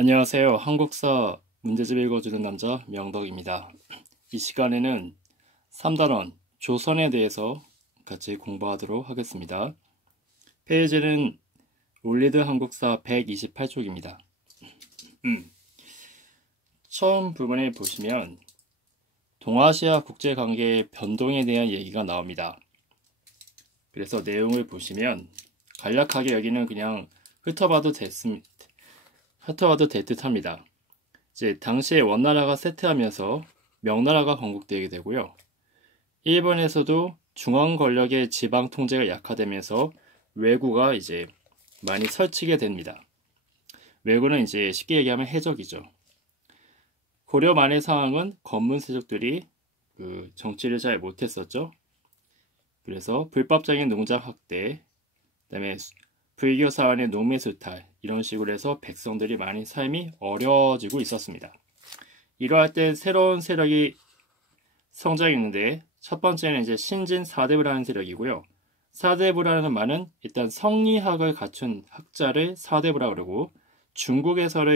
안녕하세요. 한국사 문제집 읽어주는 남자 명덕입니다. 이 시간에는 3단원 조선에 대해서 같이 공부하도록 하겠습니다. 페이지는 올리드 한국사 128쪽입니다. 처음 부분에 보시면 동아시아 국제관계의 변동에 대한 얘기가 나옵니다. 그래서 내용을 보시면 간략하게 여기는 그냥 훑어봐도 될 듯합니다. 이제 당시에 원나라가 쇠퇴하면서 명나라가 건국되게 되고요. 일본에서도 중앙 권력의 지방 통제가 약화되면서 왜구가 이제 많이 설치게 됩니다. 왜구는 이제 쉽게 얘기하면 해적이죠. 고려 말의 상황은 건문세족들이 정치를 잘 못했었죠. 그래서 불법적인 농장 확대, 그다음에 불교 사원의 농민수탈 이런 식으로 해서 백성들이 많이 삶이 어려워지고 있었습니다. 이러할 때 새로운 세력이 성장했는데 첫 번째는 이제 신진 사대부라는 세력이고요. 사대부라는 말은 일단 성리학을 갖춘 학자를 사대부라 그러고 중국에서가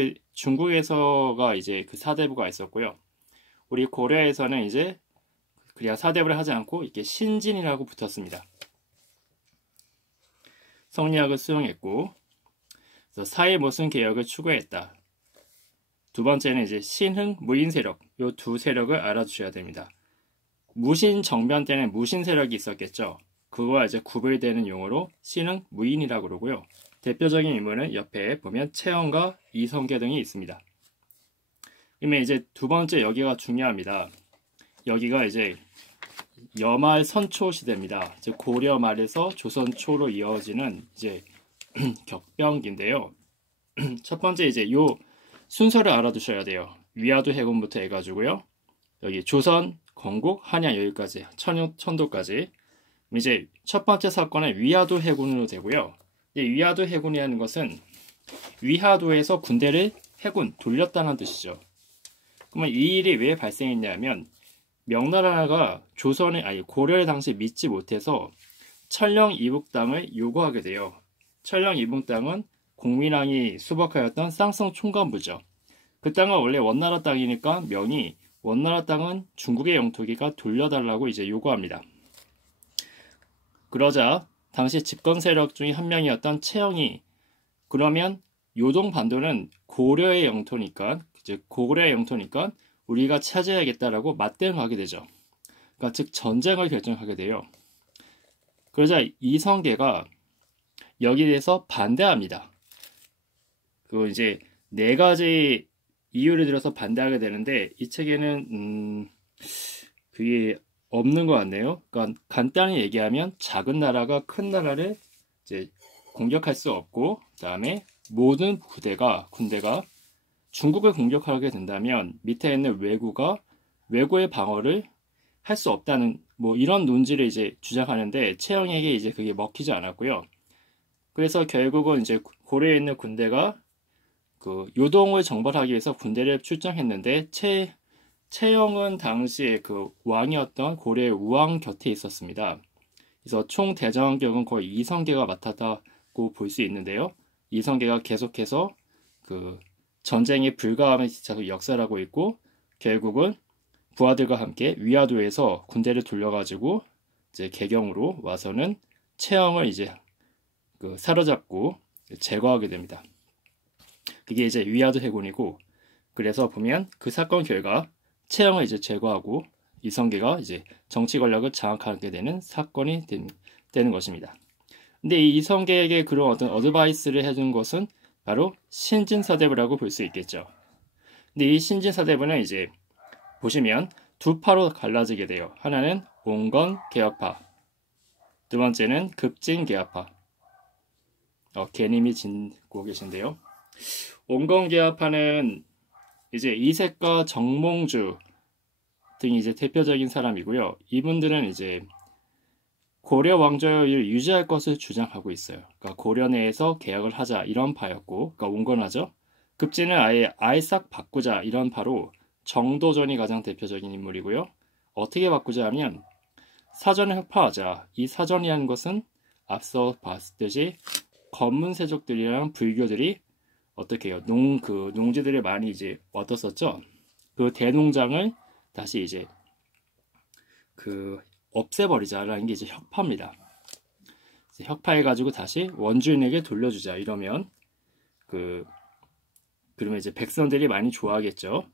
이제 그 사대부가 있었고요. 우리 고려에서는 이제 그냥 사대부를 하지 않고 이렇게 신진이라고 붙었습니다. 성리학을 수용했고, 그래서 사회 모순 개혁을 추구했다. 두 번째는 이제 신흥, 무인 세력, 이 두 세력을 알아주셔야 됩니다. 무신 정변 때는 무신 세력이 있었겠죠. 그거와 이제 구별되는 용어로 신흥, 무인이라고 그러고요. 대표적인 인물은 옆에 보면 채영과 이성계 등이 있습니다. 그러면 이제 두 번째 여기가 중요합니다. 여기가 이제 여말 선초 시대입니다. 이제 고려 말에서 조선 초로 이어지는 이제 격변기인데요. 첫 번째 이제 요 순서를 알아두셔야 돼요. 위화도 해군부터 해가지고요. 여기 조선, 건국, 한양 여기까지 천도까지. 이제 첫 번째 사건은 위화도 해군으로 되고요. 위화도 해군이라는 것은 위화도에서 군대를 해군 돌렸다는 뜻이죠. 그러면 이 일이 왜 발생했냐면 명나라가 고려의 당시 믿지 못해서 천령 이북당을 요구하게 돼요. 천령 이북당은 공민왕이 수복하였던 쌍성 총관부죠. 그 땅은 원래 원나라 땅이니까 명이 원나라 땅은 중국의 영토기가 돌려달라고 이제 요구합니다. 그러자 당시 집권 세력 중에 한 명이었던 채영이 그러면 요동 반도는 고려의 영토니까 우리가 차지해야겠다라고 맞대응하게 되죠. 그러니까 즉 전쟁을 결정하게 돼요. 그러자 이성계가 여기에 대해서 반대합니다. 그 이제 네 가지 이유를 들어서 반대하게 되는데 이 책에는 그게 없는 것 같네요. 그러니까 간단히 얘기하면 작은 나라가 큰 나라를 이제 공격할 수 없고, 그다음에 모든 군대가 중국을 공격하게 된다면 밑에 있는 왜구의 방어를 할 수 없다는 뭐 이런 논지를 이제 주장하는데 채영에게 이제 그게 먹히지 않았고요. 그래서 결국은 이제 고려에 있는 군대가 그 요동을 정벌하기 위해서 군대를 출정했는데 채영은 당시에 그 왕이었던 고려의 우왕 곁에 있었습니다. 그래서 총 대장격은 거의 이성계가 맡았다고 볼 수 있는데요. 이성계가 계속해서 그 전쟁에 불가함을 자꾸 역사하고 있고 결국은 부하들과 함께 위화도에서 군대를 돌려가지고 이제 개경으로 와서는 채영을 이제 사로잡고 제거하게 됩니다. 그게 이제 위화도 해군이고, 그래서 보면 그 사건 결과 채영을 이제 제거하고 이성계가 이제 정치 권력을 장악하게 되는 사건이 되는 것입니다. 근데 이 이성계에게 그런 어떤 어드바이스를 해준 것은 바로 신진사대부라고 볼 수 있겠죠. 근데 이 신진사대부는 이제 보시면 두 파로 갈라지게 돼요. 하나는 온건개혁파, 두 번째는 급진개혁파. 개님이 짓고 계신데요. 온건개혁파는 이제 이색과 정몽주 등이 이제 대표적인 사람이고요. 이분들은 이제 고려 왕조를 유지할 것을 주장하고 있어요. 그러니까 고려 내에서 개혁을 하자 이런 파였고, 그러니까 온건하죠. 급진은 아예 싹 바꾸자 이런 파로 정도전이 가장 대표적인 인물이고요. 어떻게 바꾸자 하면 사전을 혁파하자. 이 사전이라는 것은 앞서 봤듯이 건문세족들이랑 불교들이 어떻게 해요? 농지들을 많이 이제 얻었었죠. 그 대농장을 다시 이제 없애버리자라는 게 이제 혁파입니다. 혁파해가지고 다시 원주인에게 돌려주자 이러면 그러면 이제 백성들이 많이 좋아하겠죠.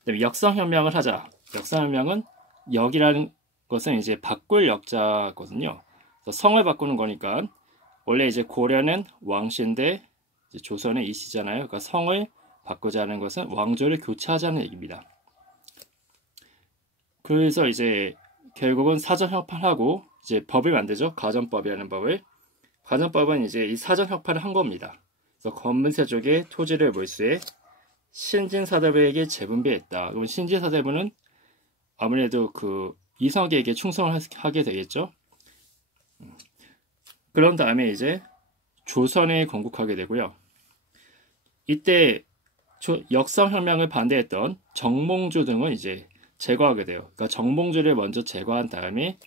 그다음에 역성혁명을 하자. 역성혁명은 역이라는 것은 이제 바꿀 역자거든요. 성을 바꾸는 거니까 원래 이제 고려는 왕씨인데 조선의 이씨잖아요. 그러니까 성을 바꾸자는 것은 왕조를 교체하자는 얘기입니다. 그래서 이제 결국은 사전 혁파하고 이제 법을 만들죠. 가전법이라는 법을. 가전법은 이제 이 사전 혁파를 한 겁니다. 그래서 검문세족의 토지를 몰수해 신진사대부에게 재분배했다. 그럼 신진사대부는 아무래도 이성계에게 충성을 하게 되겠죠. 그런 다음에 이제 조선에 건국하게 되고요. 이때 역성혁명을 반대했던 정몽주 등은 이제 제거하게 돼요. 그러니까 정몽주를 먼저 제거한 다음에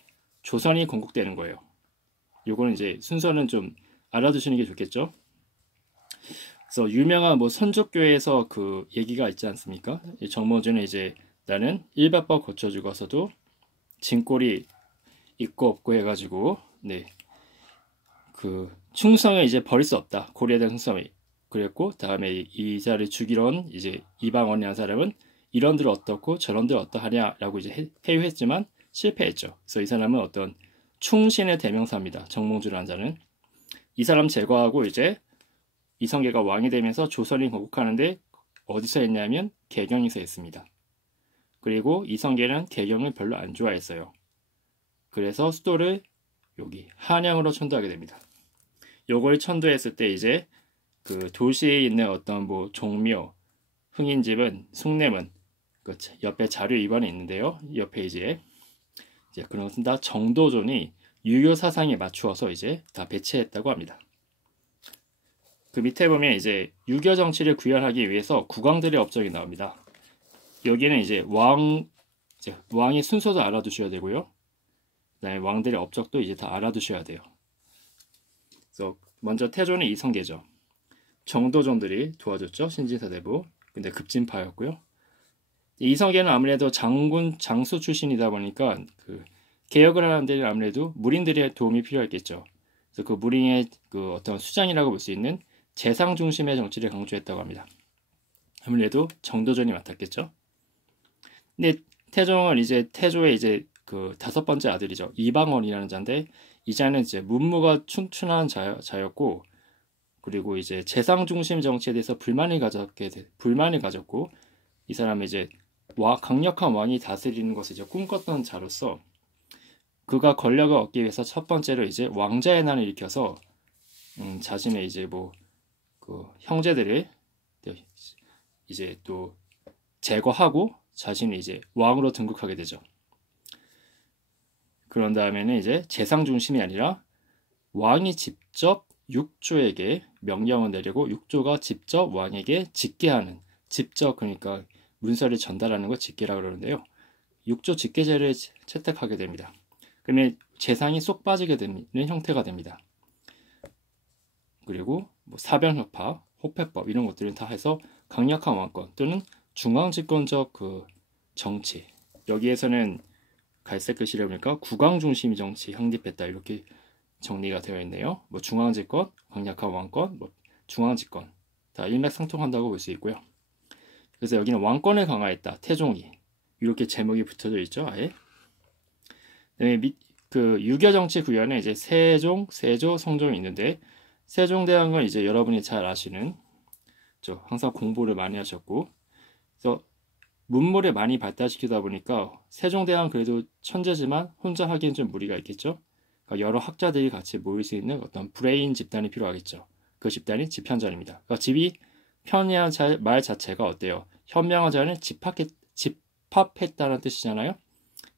조선이 건국되는 거예요. 요거는 이제 순서는 좀 알아두시는 게 좋겠죠. 그래서 유명한 선족교에서 얘기가 있지 않습니까? 정몽주는 이제 나는 일바법 거쳐 죽어서도 진꼴이 있고 없고 해가지고 충성을 이제 버릴 수 없다. 고려에 대한 충성을 그랬고, 다음에 이자를 죽이러 온 이제 이방원이라는 사람은 이런들 어떻고 저런들 어떠하냐라고 이제 회유했지만 실패했죠. 그래서 이 사람은 어떤 충신의 대명사입니다. 정몽주라는 자는. 이 사람 제거하고 이제 이성계가 왕이 되면서 조선이 건국하는데 어디서 했냐면 개경에서 했습니다. 그리고 이성계는 개경을 별로 안 좋아했어요. 그래서 수도를 여기 한양으로 천도하게 됩니다. 요걸 천도했을 때 이제 도시에 있는 어떤 종묘, 흥인집은, 숭례문, 옆에 자료 2번에 있는데요. 옆에 이제 그런 것은 다 정도존이 유교 사상에 맞추어서 이제 다 배치했다고 합니다. 그 밑에 보면 이제 유교 정치를 구현하기 위해서 국왕들의 업적이 나옵니다. 여기는 이제 왕의 순서도 알아두셔야 되고요. 그다음에 왕들의 업적도 이제 다 알아두셔야 돼요. 그래서 먼저 태조는 이성계죠. 정도존들이 도와줬죠. 신진사대부. 근데 급진파였고요. 이성계는 아무래도 장수 출신이다 보니까 개혁을 하는 데는 아무래도 무린들의 도움이 필요했겠죠. 그래서 그 무린의 어떤 수장이라고 볼 수 있는 재상 중심의 정치를 강조했다고 합니다. 아무래도 정도전이 맡았겠죠. 근데 태종은 이제 태조의 이제 다섯 번째 아들이죠. 이방원이라는 자인데 이 자는 이제 문무가 춘춘한 자였고, 그리고 이제 재상 중심 정치에 대해서 불만을 가졌고, 이 사람은 이제 강력한 왕이 다스리는 것을 이제 꿈꿨던 자로서 그가 권력을 얻기 위해서 첫 번째로 이제 왕자의 난을 일으켜서 자신의 이제 형제들을 이제 또 제거하고 자신이 이제 왕으로 등극하게 되죠. 그런 다음에는 이제 재상 중심이 아니라 왕이 직접 육조에게 명령을 내리고 육조가 직접 왕에게 직계하는, 직접 그러니까 문서를 전달하는 걸 직계라고 그러는데요. 육조 직계제를 채택하게 됩니다. 그러면 재상이 쏙 빠지게 되는 형태가 됩니다. 그리고 사변혁파, 호패법 이런 것들은 다 해서 강력한 왕권 또는 중앙집권적 정치, 여기에서는 갈색 글씨를 보니까 국왕 중심 정치 확립했다 이렇게 정리가 되어 있네요. 중앙집권, 강력한 왕권, 중앙집권 다 일맥상통한다고 볼 수 있고요. 그래서 여기는 왕권을 강화했다. 태종이 이렇게 제목이 붙어져 있죠. 아예. 유교 정치 구현에 이제 세종, 세조, 성종이 있는데 세종대왕은 이제 여러분이 잘 아시는 항상 공부를 많이 하셨고, 그래서 문물을 많이 발달시키다 보니까 세종대왕은 그래도 천재지만 혼자 하기엔 좀 무리가 있겠죠. 그러니까 여러 학자들이 같이 모일 수 있는 어떤 브레인 집단이 필요하겠죠. 그 집단이 집현전입니다. 그러니까 집이 편이한 말 자체가 어때요? 현명한 자는 집합했다는 뜻이잖아요.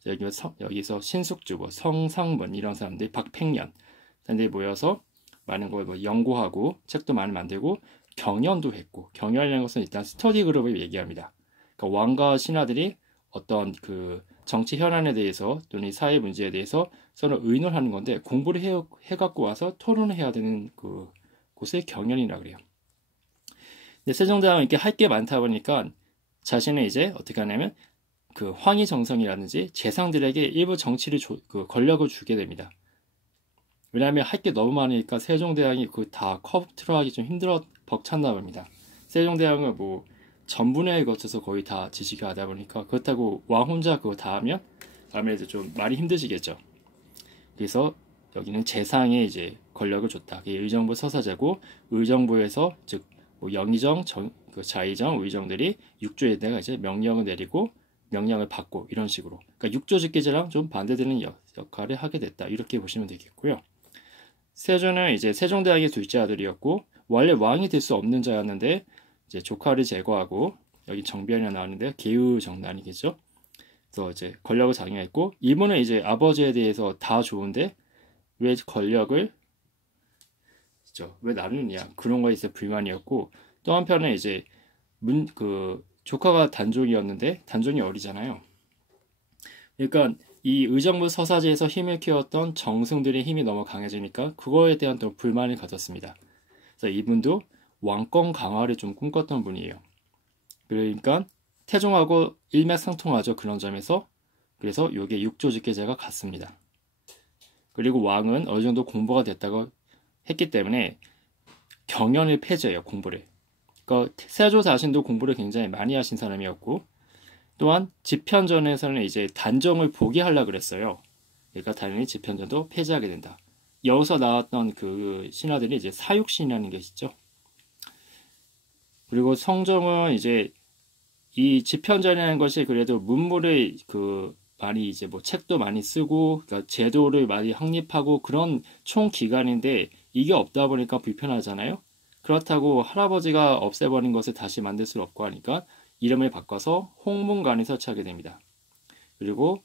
여기서 신숙주, 성상문 이런 사람들이 박팽년 사람들이 모여서 많은 걸 연구하고 책도 많이 만들고 경연도 했고, 경연이라는 것은 일단 스터디 그룹을 얘기합니다. 그러니까 왕과 신하들이 어떤 정치 현안에 대해서 또는 사회 문제에 대해서 서로 의논하는 건데 공부를 해갖고 와서 토론을 해야 되는 곳을 경연이라고 그래요. 근데 세종대왕은 이렇게 할 게 많다 보니까 자신은 이제 어떻게 하냐면 그 황희정성이라든지 재상들에게 일부 정치를 그 권력을 주게 됩니다. 왜냐하면 할 게 너무 많으니까 세종대왕이 그 다 컨트롤하기 좀 벅찼나 봅니다. 세종대왕은 뭐 전분회에 거쳐서 거의 다 지시가 하다 보니까 그렇다고 왕 혼자 그거 다 하면 아무래도 좀 말이 힘드시겠죠. 그래서 여기는 재상에 이제 권력을 줬다. 그게 의정부 서사제고 의정부에서 즉 뭐 영의정, 그 자의정, 의정들이 육조에다가 이제 명령을 내리고 명령을 받고 이런 식으로. 그러니까 육조 직계제랑 좀 반대되는 역할을 하게 됐다. 이렇게 보시면 되겠고요. 세조는 이제 세종대왕의 둘째 아들이었고 원래 왕이 될 수 없는 자였는데 이제 조카를 제거하고 여기 정변이 나오는데 계유정난이겠죠. 그래서 이제 권력을 장려했고 이분은 이제 아버지에 대해서 다 좋은데 왜 권력을 왜 나누냐 그런 거에 있어 불만이었고 또 한편은 이제 그 조카가 단종이 어리잖아요. 그러니까 이 의정부 서사제에서 힘을 키웠던 정승들의 힘이 너무 강해지니까 그거에 대한 또 불만을 가졌습니다. 그래서 이분도 왕권 강화를 좀 꿈꿨던 분이에요. 그러니까 태종하고 일맥상통하죠. 그런 점에서. 그래서 이게 육조직계제가 같습니다. 그리고 왕은 어느 정도 공부가 됐다고 했기 때문에 경연을 폐지해요. 공부를. 그러니까 세조 자신도 공부를 굉장히 많이 하신 사람이었고 또한 집현전에서는 이제 단정을 포기하려고 그랬어요. 그러니까 당연히 집현전도 폐지하게 된다. 여기서 나왔던 그 신하들이 이제 사육신이라는 게 있죠. 그리고 성종은 이제 이 집현전이라는 것이 그래도 문물을 많이 이제 뭐 책도 많이 쓰고 그러니까 제도를 많이 확립하고 그런 총 기간인데 이게 없다 보니까 불편하잖아요. 그렇다고 할아버지가 없애버린 것을 다시 만들 수 없고 하니까 이름을 바꿔서 홍문관을 설치하게 됩니다. 그리고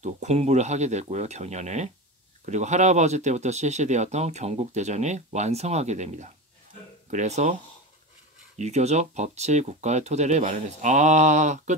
또 공부를 하게 되고요. 경연을. 그리고 할아버지 때부터 실시되었던 경국대전을 완성하게 됩니다. 그래서 유교적 법치 국가의 토대를 마련했습니다. 끝.